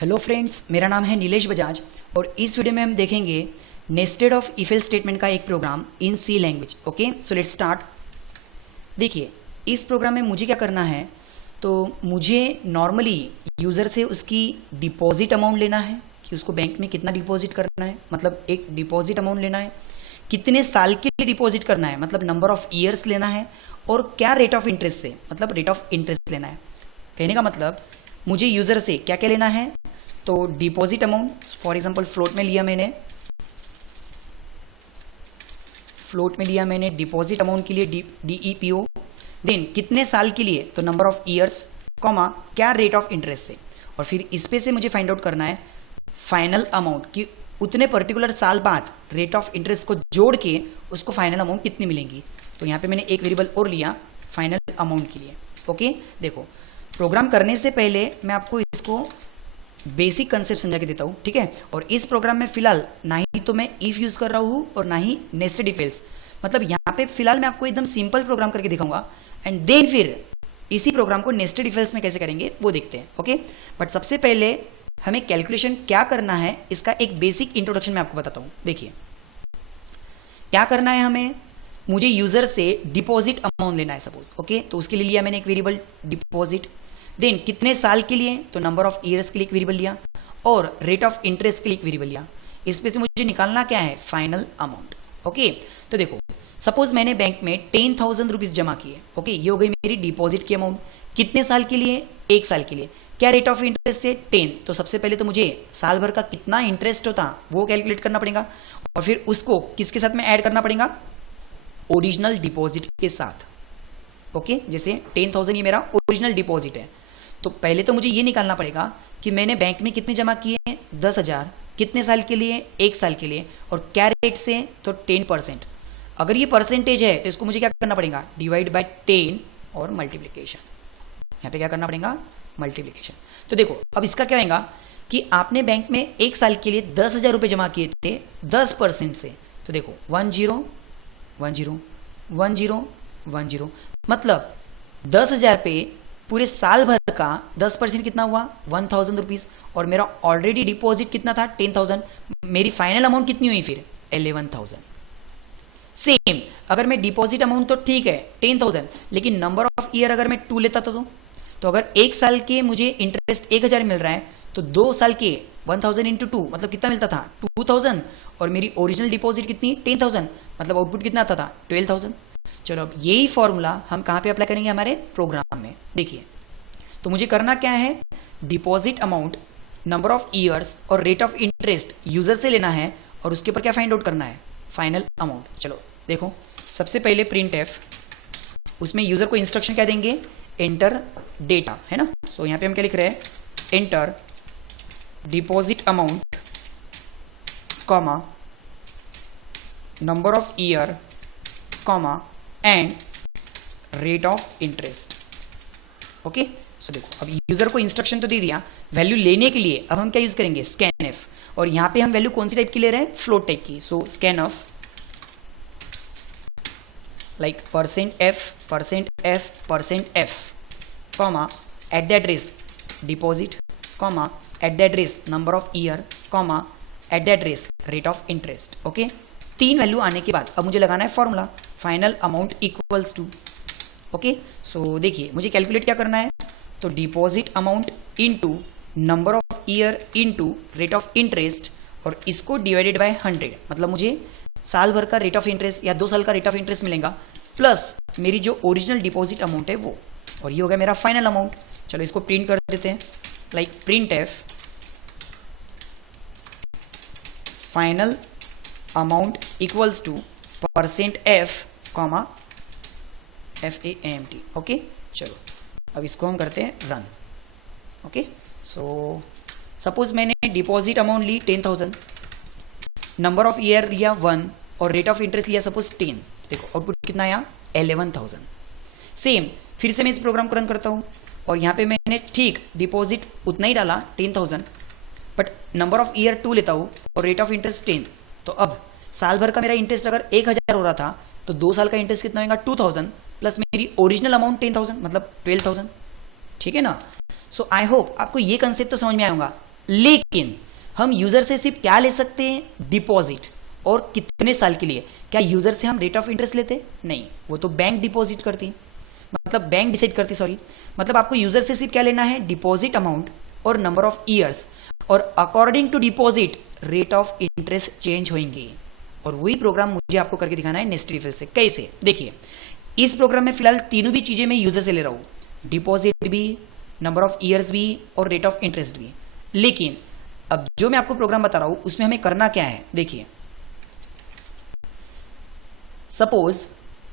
Hello friends, मेरा नाम है नीलेश बजाज और इस वीडियो में हम देखेंगे nested of if else statement का एक program in C language. Okay, so let's start. देखिए, इस प्रोग्राम में मुझे क्या करना है, तो मुझे नॉर्मली यूज़र से उसकी डिपॉजिट अमाउंट लेना है कि उसको बैंक में कितना डिपॉजिट करना है, मतलब एक डिपॉजिट अमाउंट लेना है, कितने साल के लिए डिपॉजिट करना है, मतलब नंबर ऑफ ईयर्स लेना है, और क्या रेट ऑफ इंटरेस्ट से, मतलब रेट ऑफ इंटरेस्ट लेना है। कहने का मतलब मुझे यूज़र से क्या क्या लेना है, तो deposit amount for example float में लिया मैंने डिपॉजिट अमाउंट के लिए DEPO। देन कितने साल के लिए, तो नंबर ऑफ ईयर्स, कॉमा क्या रेट ऑफ इंटरेस्ट से, और फिर इस पे से मुझे फाइंड आउट करना है फाइनल अमाउंट कि उतने पर्टिकुलर साल बाद रेट ऑफ इंटरेस्ट को जोड़ के उसको फाइनल अमाउंट कितनी मिलेंगी। तो यहाँ पे मैंने एक वेरिएबल और लिया फाइनल अमाउंट के लिए। ओके, देखो प्रोग्राम करने से पहले मैं आपको इसको बेसिक कंसेप्ट समझा के देता हूँ, ठीक है। और इस प्रोग्राम में फिलहाल ना ही तो मैं इफ यूज कर रहा हूँ और ना ही नेस्टेड इफ एल्स, मतलब यहाँ पे फिलहाल मैं आपको एकदम सिंपल प्रोग्राम करके दिखाऊंगा एंड देन फिर इसी प्रोग्राम को नेस्टेड इफ एल्स में कैसे करेंगे वो देखते हैं। ओके, बट सबसे पहले हमें कैलकुलेशन क्या करना है इसका एक बेसिक इंट्रोडक्शन मैं आपको बताता हूँ। देखिए क्या करना है हमें, मुझे यूजर से डिपॉजिट अमाउंट लेना है सपोज। ओके, तो उसके लिए लिया मैंने एक वेरिएबल डिपॉजिट। देन कितने साल के लिए, तो नंबर ऑफ ईयर्स के लिए एक वेरिएबल लिया, और रेट ऑफ इंटरेस्ट के लिए एक वेरिएबल लिया। इस पे से मुझे निकालना क्या है, फाइनल अमाउंट। ओके, तो देखो सपोज मैंने बैंक में 10,000 रुपीज जमा किए। ओके, ये हो गई मेरी डिपॉजिट की अमाउंट। कितने साल के लिए, 1 साल के लिए। क्या रेट ऑफ इंटरेस्ट से 10, तो सबसे पहले तो मुझे साल भर का कितना इंटरेस्ट होता वो कैलकुलेट करना पड़ेगा, और फिर उसको किसके साथ में ऐड करना पड़ेगा, ओरिजिनल डिपॉजिट के साथ। ओके, जैसे 10,000 ये मेरा ओरिजिनल डिपॉजिट है, तो पहले तो मुझे ये निकालना पड़ेगा कि मैंने बैंक में कितने जमा किए, 10,000। कितने साल के लिए, 1 साल के लिए, और क्या रेट से, तो 10%। अगर ये परसेंटेज है तो इसको मुझे क्या करना पड़ेगा, डिवाइड बाय 10 और मल्टीप्लीकेशन। यहाँ पे क्या करना पड़ेगा, मल्टीप्लीकेशन। तो देखो अब इसका क्या होगा कि आपने बैंक में 1 साल के लिए 10,000 रुपये जमा किए थे 10% से, तो देखो 10 10 10 10, मतलब 10,000 पे पूरे साल भर का 10% कितना हुआ, 1,000 रुपीज, और मेरा ऑलरेडी डिपॉजिट कितना था, 10,000। मेरी फाइनल अमाउंट कितनी हुई फिर, 11,000। सेम अगर मैं डिपॉजिट अमाउंट तो ठीक है 10,000, लेकिन नंबर ऑफ ईयर अगर मैं 2 लेता तो अगर 1 साल के मुझे इंटरेस्ट 1,000 मिल रहा है, तो 2 साल के 1,000 इंटू 2 मतलब कितना मिलता था, 2,000, और मेरी ओरिजिनल डिपॉजिट कितनी, 10,000, मतलब आउटपुट कितना आता था, 12,000। चलो अब यही फॉर्मूला हम कहां पे अप्लाई करेंगे, हमारे प्रोग्राम में। देखिए तो मुझे करना क्या है, deposit amount, number of years और रेट ऑफ इंटरेस्ट यूजर से लेना है, और उसके ऊपर क्या फाइंड आउट करना है, फाइनल अमाउंट। चलो देखो सबसे पहले प्रिंट एफ, उसमें यूजर को इंस्ट्रक्शन क्या देंगे, एंटर डेटा, है ना। सो यहां पे हम क्या लिख रहे हैं, enter deposit amount, comma number of year, comma and rate of interest. Okay, so देखो अब यूजर को इंस्ट्रक्शन तो दे दिया, वैल्यू लेने के लिए अब हम क्या यूज करेंगे, स्कैन एफ, और यहां पे हम वैल्यू कौन सी टाइप की ले रहे हैं, फ्लोट टाइप की। So scan of like %f, comma at the address deposit, comma at the address number of year, comma at the address rate of interest. Okay, 3 value आने के बाद अब मुझे लगाना है formula, final amount equals to. Okay, so देखिए मुझे calculate क्या करना है, तो deposit amount into number of year into rate of interest, और इसको डिवाइडेड बाय 100, मतलब मुझे साल भर का रेट ऑफ इंटरेस्ट या 2 साल का रेट ऑफ इंटरेस्ट मिलेगा, प्लस मेरी जो ओरिजिनल डिपॉजिट अमाउंट है वो, और ये हो गया मेरा फाइनल अमाउंट। चलो इसको प्रिंट कर देते हैं, like print f final amount equals to %f, comma FAMT। Okay, चलो अब इसको हम करते हैं रन। ओके, सो सपोज मैंने डिपॉजिट अमाउंट ली 10,000, नंबर ऑफ ईयर लिया 1, और रेट ऑफ इंटरेस्ट लिया सपोज 10। देखो आउटपुट कितना आया, 11,000। सेम फिर से मैं इस प्रोग्राम को रन करता हूँ, और यहाँ पे मैंने ठीक डिपॉजिट उतना ही डाला 10,000, बट नंबर ऑफ ईयर 2 लेता हूँ और रेट ऑफ इंटरेस्ट 10। तो अब साल भर का मेरा इंटरेस्ट अगर 1,000 हो रहा था, तो 2 साल का इंटरेस्ट कितना होगा, 2,000, प्लस मेरी ओरिजिनल अमाउंट 10,000 मतलब 12,000। ठीक है ना। सो आई होप आपको ये कंसेप्ट तो समझ में आया होगा, लेकिन हम यूजर से सिर्फ क्या ले सकते हैं, डिपॉजिट, और कितने साल के लिए। क्या यूजर से हम रेट ऑफ इंटरेस्ट लेते? नहीं, वो तो बैंक डिपॉजिट करती, मतलब बैंक डिसाइड करती, सॉरी। मतलब आपको यूजर से सिर्फ क्या लेना है, डिपॉजिट अमाउंट और नंबर ऑफ ईयर्स, और according to deposit rate of interest change होंगे। और वही प्रोग्राम मुझे आपको करके दिखाना है नेस्टीफिल से। कैसे, देखिए इस प्रोग्राम में फिलहाल तीनों भी चीजें मैं यूजर से ले रहा हूं, डिपॉजिट भी, नंबर ऑफ ईयर्स भी, और रेट ऑफ इंटरेस्ट भी। लेकिन अब जो मैं आपको प्रोग्राम बता रहा हूं उसमें हमें करना क्या है, देखिए सपोज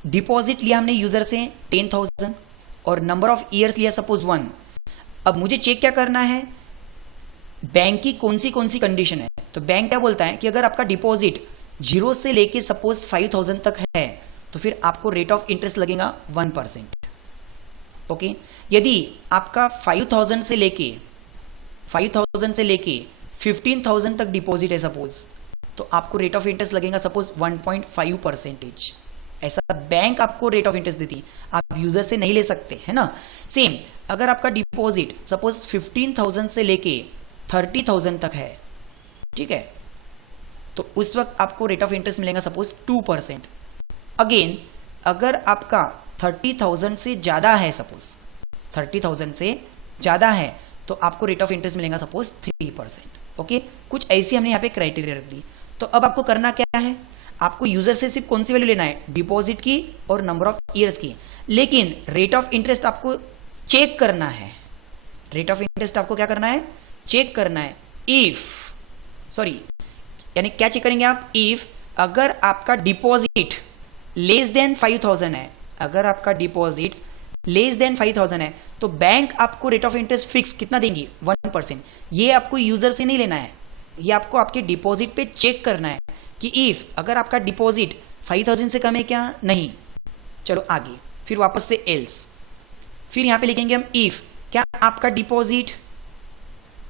डिपॉजिट लिया हमने यूजर से 10,000 और नंबर ऑफ ईयर्स लिया सपोज 1। अब मुझे चेक क्या करना है, बैंक की कौन सी कंडीशन है। तो बैंक क्या बोलता है कि अगर आपका डिपॉजिट 0 से लेके सपोज 5,000 तक है तो फिर आपको रेट ऑफ इंटरेस्ट लगेगा 1%। ओके, यदि आपका 5,000 से लेके 15,000 तक डिपॉजिट है सपोज, तो आपको रेट ऑफ इंटरेस्ट लगेगा सपोज 1.5%। ऐसा बैंक आपको रेट ऑफ इंटरेस्ट देती, आप यूजर से नहीं ले सकते, है ना। सेम अगर आपका डिपॉजिट सपोज 15,000 से लेके 30,000 तक है, ठीक है, तो उस वक्त आपको रेट ऑफ इंटरेस्ट मिलेगा सपोज 2%। अगेन अगर आपका 30,000 से ज्यादा है, सपोज 30,000 से ज्यादा है, तो आपको रेट ऑफ इंटरेस्ट मिलेगा सपोज 3%। ओके, कुछ ऐसी हमने यहाँ पे क्राइटेरिया रख दी। तो अब आपको करना क्या है, आपको यूजर से सिर्फ कौन सी वैल्यू लेना है, डिपॉजिट की और नंबर ऑफ ईयर्स की। लेकिन रेट ऑफ इंटरेस्ट आपको चेक करना है, रेट ऑफ इंटरेस्ट आपको क्या करना है, चेक करना है। यानी क्या चेक करेंगे आप, इफ अगर आपका डिपॉजिट लेस देन 5,000 है, अगर आपका डिपॉजिट लेस देन 5,000 है तो बैंक आपको रेट ऑफ इंटरेस्ट फिक्स कितना देंगी, 1%। ये आपको यूजर से नहीं लेना है, ये आपको आपके डिपॉजिट पे चेक करना है कि इफ अगर आपका डिपॉजिट 5,000 से कम है क्या, नहीं। चलो आगे, फिर वापस से एल्स, फिर यहां पे लिखेंगे हम इफ क्या आपका डिपॉजिट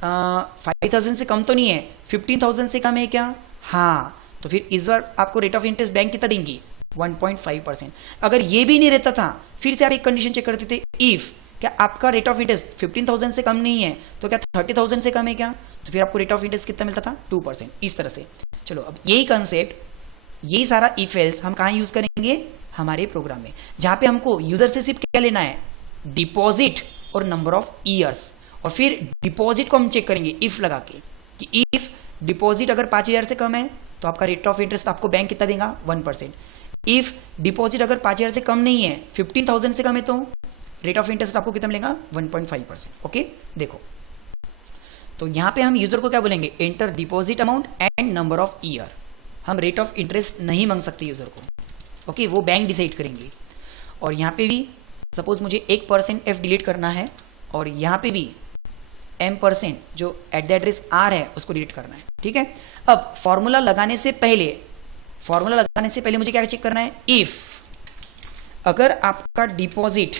5,000 से कम तो नहीं है, 15,000 से कम है क्या, हाँ, तो फिर इस बार आपको रेट ऑफ इंटरेस्ट बैंक कितना देंगी, 1.5%। अगर ये भी नहीं रहता था, फिर से आप एक कंडीशन चेक करते थे, इफ क्या आपका रेट ऑफ इंटरेस्ट 15,000 से कम नहीं है, तो क्या 30,000 से कम है क्या, तो फिर आपको रेट ऑफ इंटरेस्ट कितना मिलता था, 2%। इस तरह से। चलो अब यही कंसेप्ट, यही सारा इफ एल्स हम कहां यूज करेंगे, हमारे प्रोग्राम में, जहां पे हमको यूजर से सिर्फ क्या लेना है, डिपॉजिट और नंबर ऑफ ईयर्स। और फिर डिपॉजिट को हम चेक करेंगे इफ लगा के कि इफ डिपॉजिट अगर 5,000 से कम है तो आपका रेट ऑफ इंटरेस्ट आपको बैंक कितना देगा, 1%। इफ डिपॉजिट अगर 5,000 से कम नहीं है, 15,000 से कम है, तो रेट ऑफ इंटरेस्ट आपको कितना मिलेगा, 1.5%। ओके, देखो तो यहां पे हम यूजर को क्या बोलेंगे, enter deposit amount and number of year. हम रेट ऑफ इंटरेस्ट नहीं मांग सकते यूजर को, ओके, वो बैंक डिसाइड करेंगे। और यहां पे भी सपोज मुझे 1% एफ डिलीट करना है, और यहां पे भी m% जो एट द एड्रेस r है उसको डिलीट करना है, ठीक है। अब फॉर्मूला लगाने से पहले मुझे क्या चेक करना है, इफ अगर आपका डिपॉजिट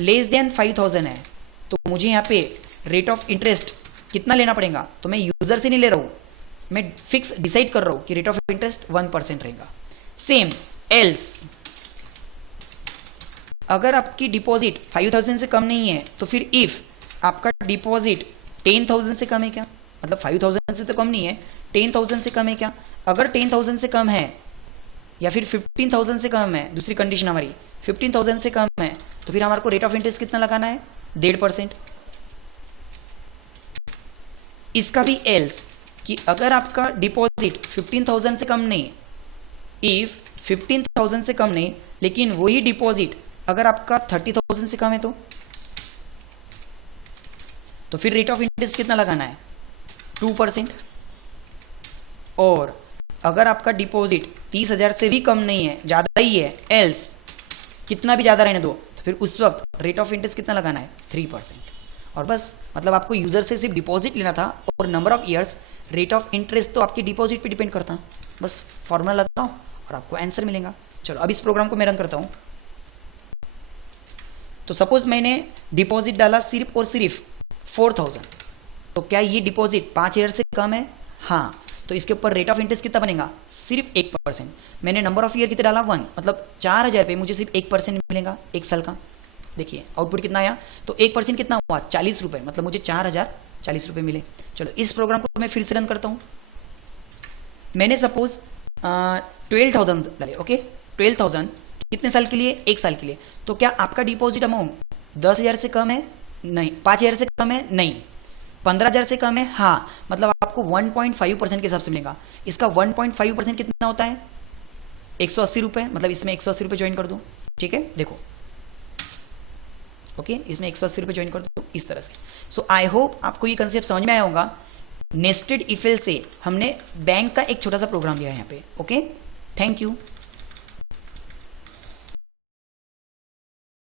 लेस देन 5,000 है तो मुझे यहाँ पे रेट ऑफ इंटरेस्ट कितना लेना पड़ेगा, तो मैं यूजर से नहीं ले रहा हूं, मैं फिक्स डिसाइड कर रहा हूं कि रेट ऑफ इंटरेस्ट 1% रहेगा। सेम एल्स अगर आपकी डिपॉजिट 5,000 से कम नहीं है तो फिर इफ आपका डिपॉजिट 10,000 से कम है क्या, मतलब 5,000 से तो कम नहीं है, 10,000 से कम है क्या। अगर 10,000 से कम है या फिर 15,000 से कम है, दूसरी कंडीशन हमारी 15,000 से कम है, तो फिर हमारे को रेट ऑफ इंटरेस्ट कितना लगाना है, 1.5%। इसका भी एल्स कि अगर आपका डिपॉजिट 15,000 से कम नहीं, इफ 15,000 से कम नहीं, लेकिन वही डिपॉजिट अगर आपका 30,000 से कम है तो फिर रेट ऑफ इंटरेस्ट कितना लगाना है, 2%। और अगर आपका डिपॉजिट 30,000 से भी कम नहीं है, ज्यादा ही है, एल्स कितना भी ज्यादा रहने दो, तो फिर उस वक्त रेट ऑफ इंटरेस्ट कितना लगाना है, 3%। और बस, मतलब आपको यूजर से सिर्फ डिपॉजिट लेना था और number of years, rate of interest तो आपकी डिपॉजिट पे डिपेंड करता। बस फॉर्मूला लगाओ और आपको आंसर मिलेगा। चलो अब इस प्रोग्राम को मैं रन करता हूं। तो सपोज मैंने डिपॉजिट डाला सिर्फ और सिर्फ 4,000, तो क्या ये डिपॉजिट 5,000 से कम है, हाँ, तो इसके ऊपर रेट ऑफ इंटरेस्ट कितना बनेगा, सिर्फ 1%। मैंने नंबर ऑफ ईयर कितना डाला, 1, मतलब 4,000 पे मुझे सिर्फ 1% मिलेगा 1 साल का। देखिए आउटपुट कितना आया, तो 1% कितना हुआ, 40 रुपए, मतलब मुझे 4,000 40 रुपये मिले। चलो इस प्रोग्राम को मैं फिर से रन करता हूँ। मैंने सपोज 12,000 डाले, ओके 12,000 कितने साल के लिए? 1 साल के लिए। तो क्या आपका डिपॉजिट अमाउंट 10,000 से कम है? नहीं। 5,000 से कम है? नहीं। 15,000 से कम है? हाँ, मतलब आपको 1.5% के हिसाब से मिलेगा। इसका 1.5% कितना होता है? 180 रुपये, मतलब इसमें 180 रुपये ज्वाइन कर दो, ठीक है। देखो ओके, इसमें 180 रुपये ज्वाइन कर दो इस तरह से। सो आई होप आपको ये कंसेप्ट समझ में आया होगा। नेस्टेड इफ एल्स से हमने बैंक का एक छोटा सा प्रोग्राम लिया है यहाँ पे, ओके। Thank you.